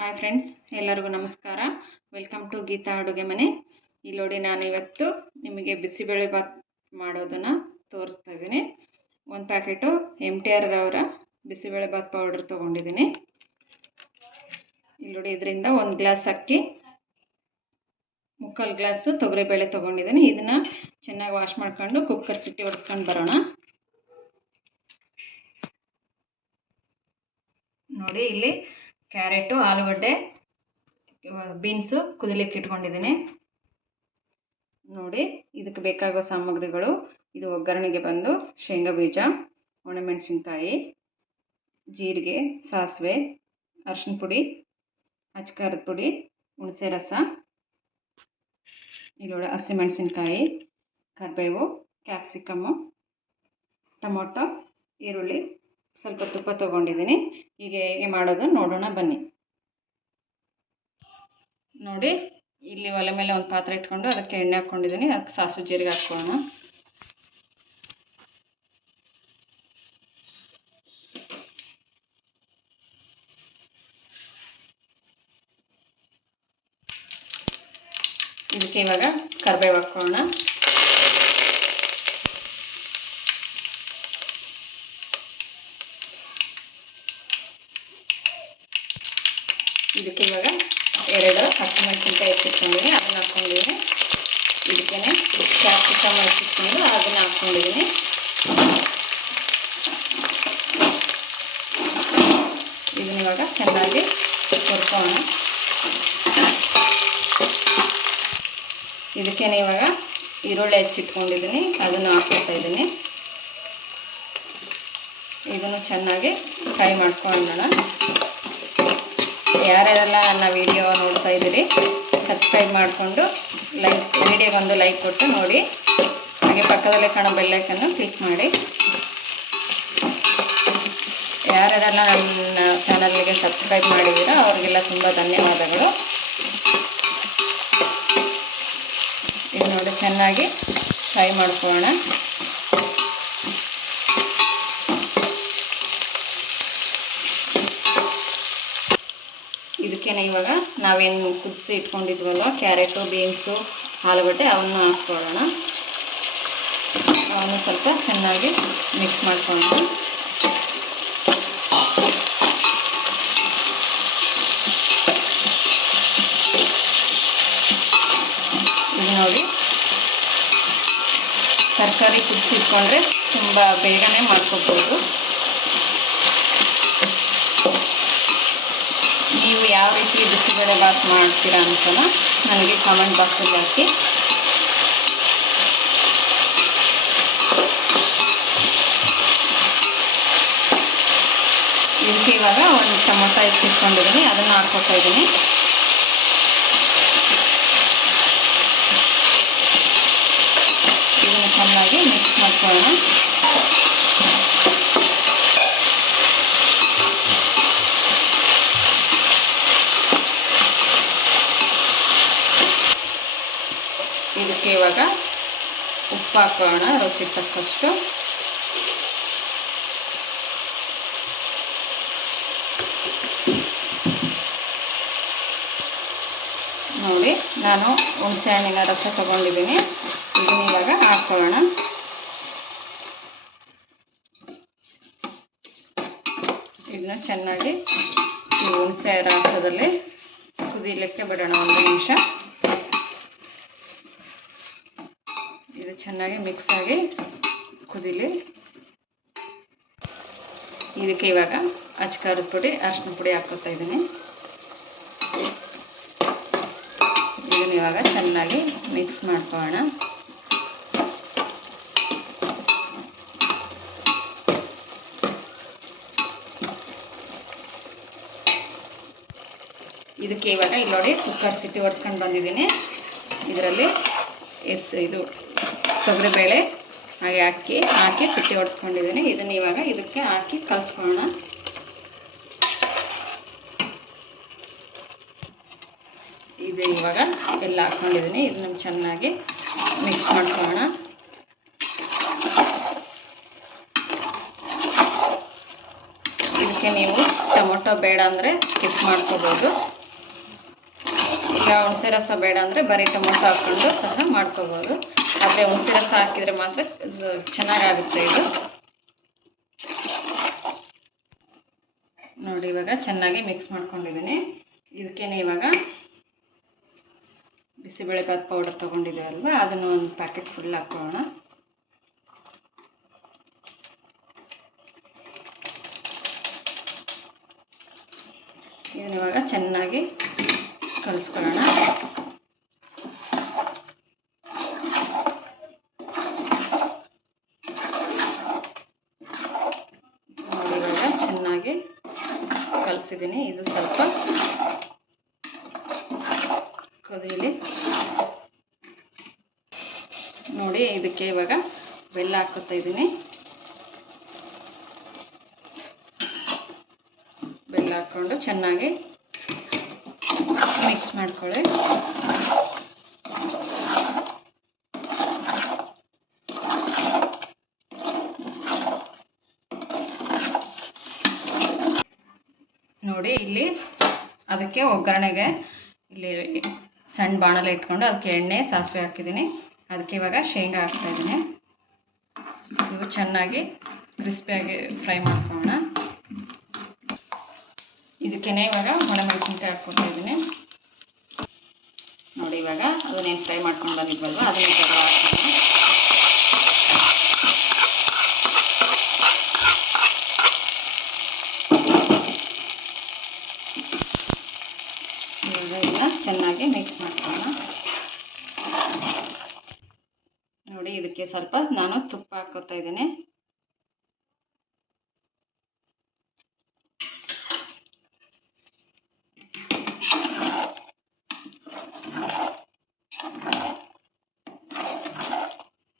Hi friends ಎಲ್ಲರಿಗೂ ನಮಸ್ಕಾರ. Welcome to Geetha ಅಡುಗೆ ಮನೆ. ಇಲ್ಲಿ ನೋಡಿ ನಾನು ಇವತ್ತು ನಿಮಗೆ ಬಿಸಿಬೇಳೆ ಬಾತ್ ಮಾಡೋದನ್ನು ತೋರಿಸ್ತಾ ಇದ್ದೀನಿ. ಒಂದು ಪ್ಯಾಕೆಟು ಎಂ ಟಿ ಆರ್ ಅವರ ಬಿಸಿಬೇಳೆ ಬಾತ್ ಪೌಡರ್ ತೊಗೊಂಡಿದ್ದೀನಿ. ಇಲ್ಲಿ ನೋಡಿ ಇದರಿಂದ ಒಂದು ಗ್ಲಾಸ್ ಅಕ್ಕಿ, ಮುಕ್ಕಾಲು ಗ್ಲಾಸು ತೊಗರಿಬೇಳೆ ತೊಗೊಂಡಿದ್ದೀನಿ. ಇದನ್ನು ಚೆನ್ನಾಗಿ ವಾಶ್ ಮಾಡ್ಕೊಂಡು ಕುಕ್ಕರ್ ಸಿಟ್ಟಿ ಹೊಡೆಸ್ಕೊಂಡು ಬರೋಣ. ನೋಡಿ ಇಲ್ಲಿ ಕ್ಯಾರೆಟು, ಆಲೂಗಡ್ಡೆ ಬೀನ್ಸು ಕುದಿಲಿಕ್ಕೆ ಇಟ್ಕೊಂಡಿದ್ದೀನಿ. ನೋಡಿ, ಇದಕ್ಕೆ ಬೇಕಾಗೋ ಸಾಮಗ್ರಿಗಳು. ಇದು ಒಗ್ಗರಣೆಗೆ ಬಂದು ಶೇಂಗಾ ಬೀಜ, ಒಣಮೆಣಸಿನ್ಕಾಯಿ, ಜೀರಿಗೆ, ಸಾಸಿವೆ ಅರ್ಶಿನ ಪುಡಿ ಅಚ್ಕಾರದ ಪುಡಿ, ಹುಣಸೆ ರಸ ಇಲ್ಲೋಡ ಹಸಿಮೆಣಸಿನ್ಕಾಯಿ ಕರಿಬೇವು, ಕ್ಯಾಪ್ಸಿಕಮ್ಮು, ಟೊಮೊಟೊ, ಈರುಳ್ಳಿ ಸ್ವಲ್ಪ ತುಪ್ಪ ತೊಗೊಂಡಿದ್ದೀನಿ. ಈಗ ಹೇಗೆ ಮಾಡೋದು ನೋಡೋಣ ಬನ್ನಿ. ನೋಡಿ, ಇಲ್ಲಿ ಒಲೆ ಮೇಲೆ ಒಂದು ಪಾತ್ರೆ ಇಟ್ಕೊಂಡು ಅದಕ್ಕೆ ಎಣ್ಣೆ ಹಾಕ್ಕೊಂಡಿದ್ದೀನಿ. ಅದಕ್ಕೆ ಸಾಸು ಜೀರಿಗೆ ಹಾಕ್ಕೊಳ್ಳೋಣ. ಇದಕ್ಕೆ ಇವಾಗ ಕರಿಬೇವು ಹಾಕ್ಕೊಳ್ಳೋಣ. ಇದಕ್ಕೆ ಇವಾಗ ಎರಡು ಹಸಿಮೆಣಸಿನ್ಕಾಯಿ ಎತ್ತಿಟ್ಕೊಂಡಿದ್ದೀನಿ. ಅದನ್ನ ಹಾಕ್ಕೊಂಡಿದ್ದೀನಿ. ಇದಕ್ಕೆ ಕ್ಯಾಪ್ಸಿಕಮ್ ಎತ್ತಿಟ್ಕೊಂಡು ಅದನ್ನ ಹಾಕ್ಕೊಂಡಿದ್ದೀನಿ. ಇದನ್ನ ಇವಾಗ ಚೆನ್ನಾಗಿ ಹುರ್ಕೋಣ. ಇದಕ್ಕೆ ಇವಾಗ ಈರುಳ್ಳಿ ಹೆಚ್ಚಿಟ್ಕೊಂಡಿದ್ದೀನಿ. ಅದನ್ನು ಹಾಕ್ಕೊತಾ ಇದ್ದೀನಿ. ಇದನ್ನು ಚೆನ್ನಾಗಿ ಫ್ರೈ ಮಾಡ್ಕೊಳ್ಳೋಣ ಯಾರ್ಯಾರೆಲ್ಲ ನನ್ನ ವಿಡಿಯೋ ನೋಡ್ತಾ ಇದ್ದೀರಿ ಸಬ್ಸ್ಕ್ರೈಬ್ ಮಾಡಿಕೊಂಡು ಲೈಕ್ ವಿಡಿಯೋಗೊಂದು ಲೈಕ್ ಕೊಟ್ಟು ನೋಡಿ. ಹಾಗೆ ಪಕ್ಕದಲ್ಲೇ ಕಾಣೋ ಬೆಲ್ಲೈಕನ್ನು ಕ್ಲಿಕ್ ಮಾಡಿ. ಯಾರ್ಯಾರೆಲ್ಲ ನನ್ನ ಚಾನಲ್ಗೆ ಸಬ್ಸ್ಕ್ರೈಬ್ ಮಾಡಿದ್ದೀರೋ ಅವ್ರಿಗೆಲ್ಲ ತುಂಬ ಧನ್ಯವಾದಗಳು. ಇದು ನೋಡಿ ಚೆನ್ನಾಗಿ ಫ್ರೈ ಮಾಡ್ಕೊಳ್ಳೋಣ. ಇದಕ್ಕೆ ಇವಾಗ ನಾವೇನು ಕುದಿಸಿ ಇಟ್ಕೊಂಡಿದ್ವಲ್ಲ ಕ್ಯಾರೆಟು, ಬೀನ್ಸು, ಆಲೂಗಡ್ಡೆ ಅವನ್ನು ಹಾಕ್ಕೊಳ್ಳೋಣ. ಅವನ್ನು ಸ್ವಲ್ಪ ಚೆನ್ನಾಗಿ ಮಿಕ್ಸ್ ಮಾಡ್ಕೊಳ್ಳೋಣ. ಇದು ನೋಡಿ. ತರಕಾರಿ ಕುದಿಸಿ ಇಟ್ಕೊಂಡ್ರೆ ತುಂಬ ಬೇಗನೆ ಮಾಡ್ಕೋಬೋದು. ಬಿಸಿಬೇಳೆ ಬಾತ್ ಮಾಡ್ತೀರಾ ಅಂತಲ್ಲ ನನಗೆ ಕಾಮೆಂಟ್ ಬಾಕ್ಸಲ್ಲಿ ಹಾಕಿ. ಇದಕ್ಕೆ ಇವಾಗ ಒಂದು ಟೊಮೊಟೊ ಹೆಚ್ಚಿಟ್ಕೊಂಡಿದ್ದೀನಿ ಅದನ್ನು ಹಾಕ್ಕೊತಾ ಇದ್ದೀನಿ. ಇದನ್ನು ಚೆನ್ನಾಗಿ ಮಿಕ್ಸ್ ಮಾಡ್ಕೊಳ್ಳೋಣ. ಇವಾಗ ಉಪ್ಪು ಹಾಕೋಣ ರುಚಿ ತಕ್ಕಷ್ಟು. ನೋಡಿ, ನಾನು ಹುಣಸೆ ಹಣ್ಣಿನ ರಸ ತಗೊಂಡಿದ್ದೀನಿ. ಇದನ್ನ ಇವಾಗ ಹಾಕ್ಕೊಳ್ಳೋಣ ಇದನ್ನ ಚೆನ್ನಾಗಿ ಈ ಹುಣಸೆ ರಸದಲ್ಲಿ ಕುದಿಲಿಕ್ಕೆ ಬಿಡೋಣ ಒಂದು ನಿಮಿಷ ಇದು ಚೆನ್ನಾಗಿ ಮಿಕ್ಸ್ ಆಗಿ ಕುದಿಲಿ. ಇದಕ್ಕೆ ಇವಾಗ ಅಚ್ಕಾರದ ಪುಡಿ, ಅರಿಶಿನ ಪುಡಿ ಹಾಕ್ಕೊತಾ ಇದ್ದೀನಿ. ಇದನ್ನು ಇವಾಗ ಚೆನ್ನಾಗಿ ಮಿಕ್ಸ್ ಮಾಡ್ಕೊಳ್ಳೋಣ. ಇದಕ್ಕೆ ಇವಾಗ ಇಲ್ಲಿ ನೋಡಿ ಕುಕ್ಕರ್ ಸಿಟ್ಟಿ ಹೊಡ್ಸ್ಕೊಂಡು ಬಂದಿದ್ದೀನಿ. ಇದರಲ್ಲಿ ಎಸ್ ಇದು ತೊಗರಿಬೇಳೆ, ಹಾಗೆ ಅಕ್ಕಿ, ಹಾಕಿ ಸಿಟ್ಟಿ ಹೊಡ್ಸ್ಕೊಂಡಿದ್ದೀನಿ ಇದನ್ನು ಇವಾಗ ಇದಕ್ಕೆ ಹಾಕಿ ಕಲಿಸ್ಕೊಳ್ಳೋಣ. ಇದು ಇವಾಗ ಎಲ್ಲ ಹಾಕ್ಕೊಂಡಿದ್ದೀನಿ. ಇದನ್ನು ಚೆನ್ನಾಗಿ ಮಿಕ್ಸ್ ಮಾಡ್ಕೊಳ್ಳೋಣ. ಇದಕ್ಕೆ ನೀವು ಟೊಮೊಟೊ ಬೇಡ ಅಂದರೆ ಸ್ಕಿಪ್ ಮಾಡ್ಕೋಬೋದು. ಇಲ್ಲ ಹುಣಸೆ ರಸ ಬೇಡ ಅಂದರೆ ಬರೀ ಟೊಮೊಟೊ ಹಾಕ್ಕೊಂಡು ಸಹ ಮಾಡ್ಕೋಬೋದು. ಆದರೆ ಹುಣಸೆ ರಸ ಹಾಕಿದರೆ ಮಾತ್ರ ಚೆನ್ನಾಗಾಗುತ್ತೆ ಇದು. ನೋಡಿ, ಇವಾಗ ಚೆನ್ನಾಗಿ ಮಿಕ್ಸ್ ಮಾಡ್ಕೊಂಡಿದ್ದೀನಿ. ಇದಕ್ಕೇನೆ ಇವಾಗ ಬಿಸಿಬೇಳೆಭಾತ್ ಪೌಡರ್ ತೊಗೊಂಡಿದ್ದೀವಲ್ವ ಅದನ್ನು ಒಂದು ಪ್ಯಾಕೆಟ್ ಫುಲ್ ಹಾಕೋಣ. ಇದನ್ನ ಇವಾಗ ಚೆನ್ನಾಗಿ ಕಲಿಸ್ಕೊಳ್ಳೋಣ. ಚೆನ್ನಾಗಿ ಕಲಿಸಿದ್ದೀನಿ. ಇದು ಸ್ವಲ್ಪ ಕುದಿಯಲಿ ನೋಡಿ, ಇದಕ್ಕೆ ಇವಾಗ ಬೆಲ್ಲ ಹಾಕೋತಾ ಇದ್ದೀನಿ. ಬೆಲ್ಲ ಹಾಕ್ಕೊಂಡು ಚೆನ್ನಾಗಿ ಮಿಕ್ಸ್ ಮಾಡ್ಕೊಳ್ಳಿ. ನೋಡಿ ಇಲ್ಲಿ ಅದಕ್ಕೆ ಒಗ್ಗರಣೆಗೆ ಇಲ್ಲಿ ಸಣ್ಣ ಬಾಣಲೆ ಇಟ್ಕೊಂಡು ಅದಕ್ಕೆ ಎಣ್ಣೆ, ಸಾಸಿವೆ ಹಾಕಿದ್ದೀನಿ. ಅದಕ್ಕೆ ಇವಾಗ ಶೇಂಗಾ ಹಾಕ್ತಾಯಿದ್ದೀನಿ ಇವು ಚೆನ್ನಾಗಿ ಕ್ರಿಸ್ಪಿಯಾಗಿ ಫ್ರೈ ಮಾಡ್ಕೊಳ್ಳೋಣ. ಇದಕ್ಕೇ ಇವಾಗ ಒಣಮೆಣಸಿನ್ಕಾಯಿ ಹಾಕ್ಕೊತಾ ಇದ್ದೀನಿ. ನೋಡಿ ಇವಾಗ ಅದನ್ನೇನು ಫ್ರೈ ಮಾಡ್ಕೊಂಡು ಬಂದಿದ್ವಲ್ವ, ಅದನ್ನೇ ಹಾಕ್ತೀನಿ. ಚೆನ್ನಾಗಿ ಮಿಕ್ಸ್ ಮಾಡ್ಕೊಳ್ಳೋಣ. ನೋಡಿ ಇದಕ್ಕೆ ಸ್ವಲ್ಪ ನಾನು ತುಪ್ಪ ಹಾಕೋತಾ ಇದ್ದೀನಿ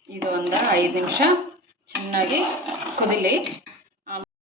ಇದು ಒಂದು ಐದು ನಿಮಿಷ ಚೆನ್ನಾಗಿ ಕುದಿಲಿ.